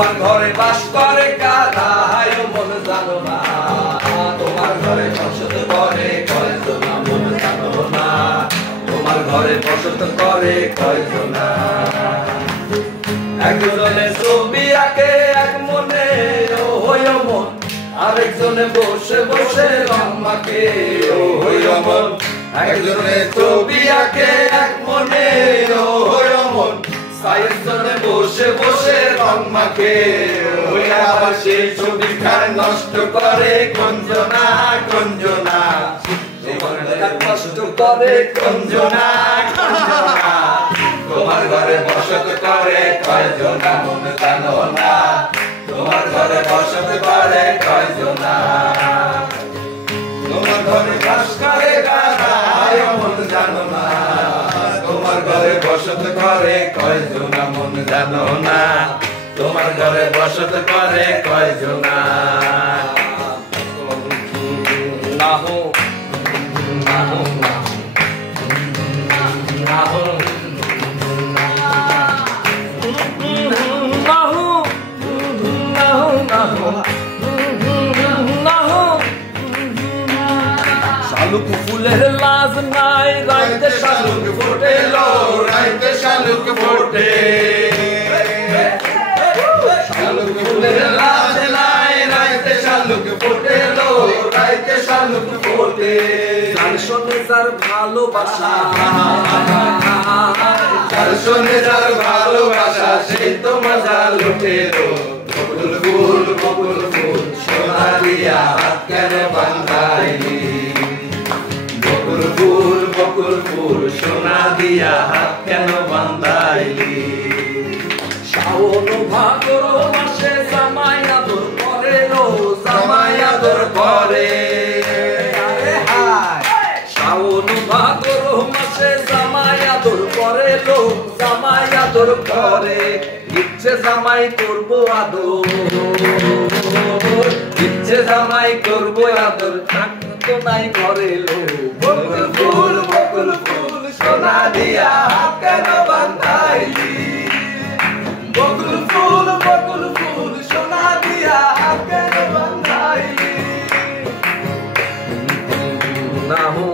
তোমার ঘরে বাস করে কারা হায় মন জানো না তোমার ঘরে বসত করে কয়জন মন জানো না তোমার ঘরে বসত করে কয়জন একজনে ছবি আঁকে এক মনে ও হইও মন আরেকজনে বসে বসে রং মাখে ও হইও মন একজনে ছবি আঁকে এক মনে ও হইও মন আরেকজনে বসে বসে রং মাখে ওই আবার সেই ছবি খান নষ্ট করে কঞ্জনা কঞ্জনা নষ্ট করে কঞ্জনা কঞ্জনা তোমার ঘরে বসত করে কয়জনা মন জানো না তোমার ঘরে বসত করে কয়জনা তোমার ঘরে বাস করে কারা মন জানো না তোমার ঘরে বসত করে কয়জনা মন জানো না তোমার ঘরে বসত করে কয়জনা না হো না হো না হো শালুক ফুলের লাজ নাই রাইতে শালুক ফোটে লো রাইতে শালুক ফোটে শালুক ফুলের লাজ নাই রাইতে শালুক ফোটে লো রাইতে শালুক ফোটে গান শোনে যার ভালোবাসা গান শোনে যার ভালোবাসা সেই তো মজা লুটে লো বকুল ফুল সোনা দিয়া হাত কেন বাঁধাইলি বকুল ফুল সোনা দিয়া হাত কেন বাঁধাইলি শ্রাবণ ভাদ্র মাসে জামাই আদর করে লো জামাই আদর করে শ্রাবণ ভাদ্র মাসে জামাই আদর করে লো জামাই আদর করে ইচ্ছে জামাই করবো আদর ইচ্ছে জামাই করবো আদর থাকতো নাই ঘরে লো বকুল ফুল সোনা দিয়া হাত কেন বাঁধাইলি বকুল ফুল সোনা দিয়া হাত কেন বাঁধাইলি না হো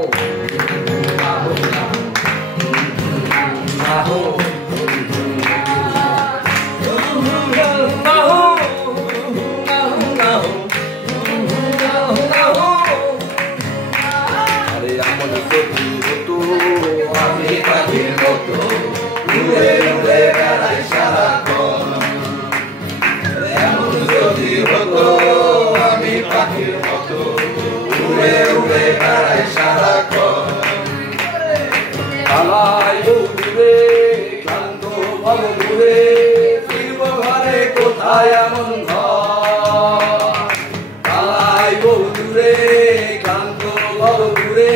না হো কোথায় এমন ঘর দূরে ক্লান্ত ভব দূরে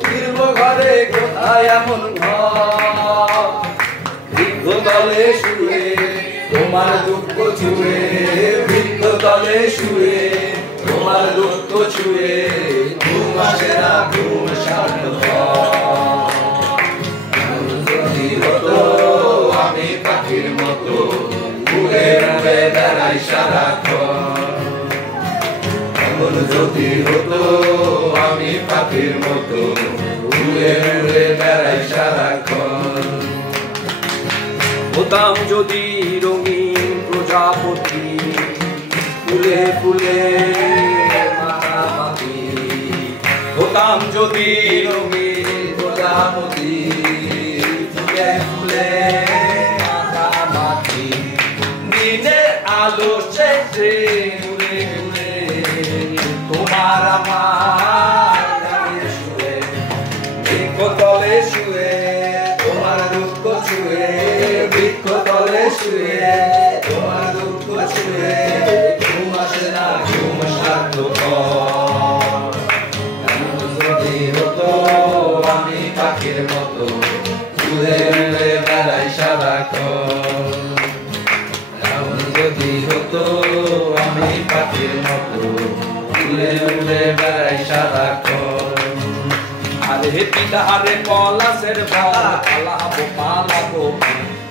ফিরব ঘরে কোথায় এমন ঘর বৃক্ষ তলে শুয়ে তোমার দুঃখ ছুঁয়ে বৃক্ষ তলে শুয়ে তোমার দুঃখ ছুঁয়ে ঘুম আসে না ঘুম সার্থক যদি হতো আমি পাখির মতো উড়ে উড়ে বেড়াই সারাক্ষণ এমন যদি হতো আমি পাখির মতো উড়ে উড়ে বেড়াই সারাক্ষণ হতাম যদি রঙিন প্রজাপতি ফুলে ফুলে মাখামাখি হতাম যদি রঙিন প্রজাপতি ফুলে ফুলে মাখামাখি দিনের আলো শেষে উড়ে উড়ে তোমার আমার শুয়ে বৃক্ষ তলে শুয়ে তোমার দুঃখ ছুঁয়ে বৃক্ষ তলে শুয়ে তোমার দুঃখ ছুঁয়ে ঘুম আসে না ঘুম সার্থক যদি হতো আমি পাখির মতো উড়ে উড়ে বেড়াই সারাক্ষণ যদি হতো আমি পাখির মতো উড়ে উড়ে বেড়াই সারাক্ষণ আরে পিতাহারে পলাশের বল পালাবো পালাবো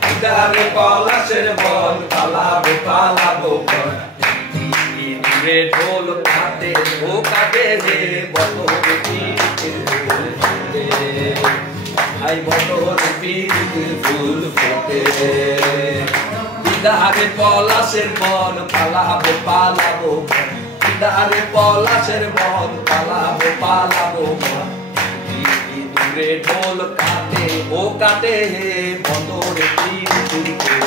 দিদারে পলাশের বন পালাবো পালাবো বন দূরে ঢোল কাটে ও কাটে রে বদরে পিরিতের ফুল ফোটে ভাই বদরে পিরিতের ফুল ফোটে দিদারে পলাশের বন পালাবো পালাবো বন দিদারে পলাশের বন পালাবো পালাবো বন দূরে ঢোল কাটে ও কাটে বদরে পিরিতের ফুল